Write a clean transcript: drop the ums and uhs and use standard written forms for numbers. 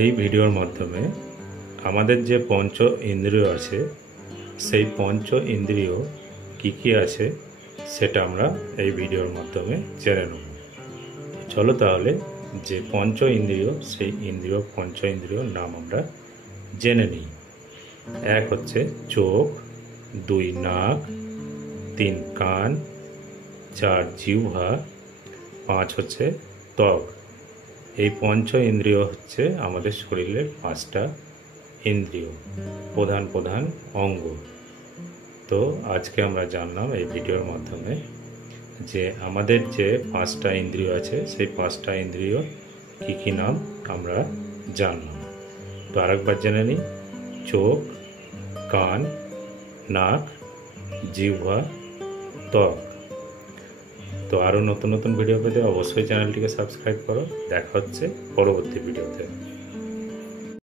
এই ভিডিওর মাধ্যমে আমাদের যে পঞ্চ ইন্দ্রিয় আছে সেই পঞ্চ ইন্দ্রিয় কি আছে সেটা আমরা এই ভিডিওর মাধ্যমে জেনে নেব। চলো তাহলে যে পঞ্চ ইন্দ্রিয় সেই পঞ্চ ইন্দ্রিয়র নাম আমরা জেনে নিই। এক হচ্ছে চোখ, দুই নাক, তিন কান, চার জিহ্বা, পাঁচ হচ্ছে ত্বক। এই পঞ্চ ইন্দ্রিয় হচ্ছে আমাদের শরীরের পাঁচটা ইন্দ্রিয়, প্রধান অঙ্গ। তো আজকে আমরা জানলাম এই ভিডিওর মাধ্যমে যে আমাদের যে পাঁচটা ইন্দ্রিয় আছে সেই পাঁচটা ইন্দ্রিয় কি নাম আমরা জানলাম। তো আরেকবার জেনে নিই, চোখ, কান, নাক, জিহ্বা, ত্বক। তো আরও নতুন ভিডিও পেতে অবশ্যই চ্যানেলটিকে সাবস্ক্রাইব করো। দেখা হচ্ছে পরবর্তী ভিডিওতে।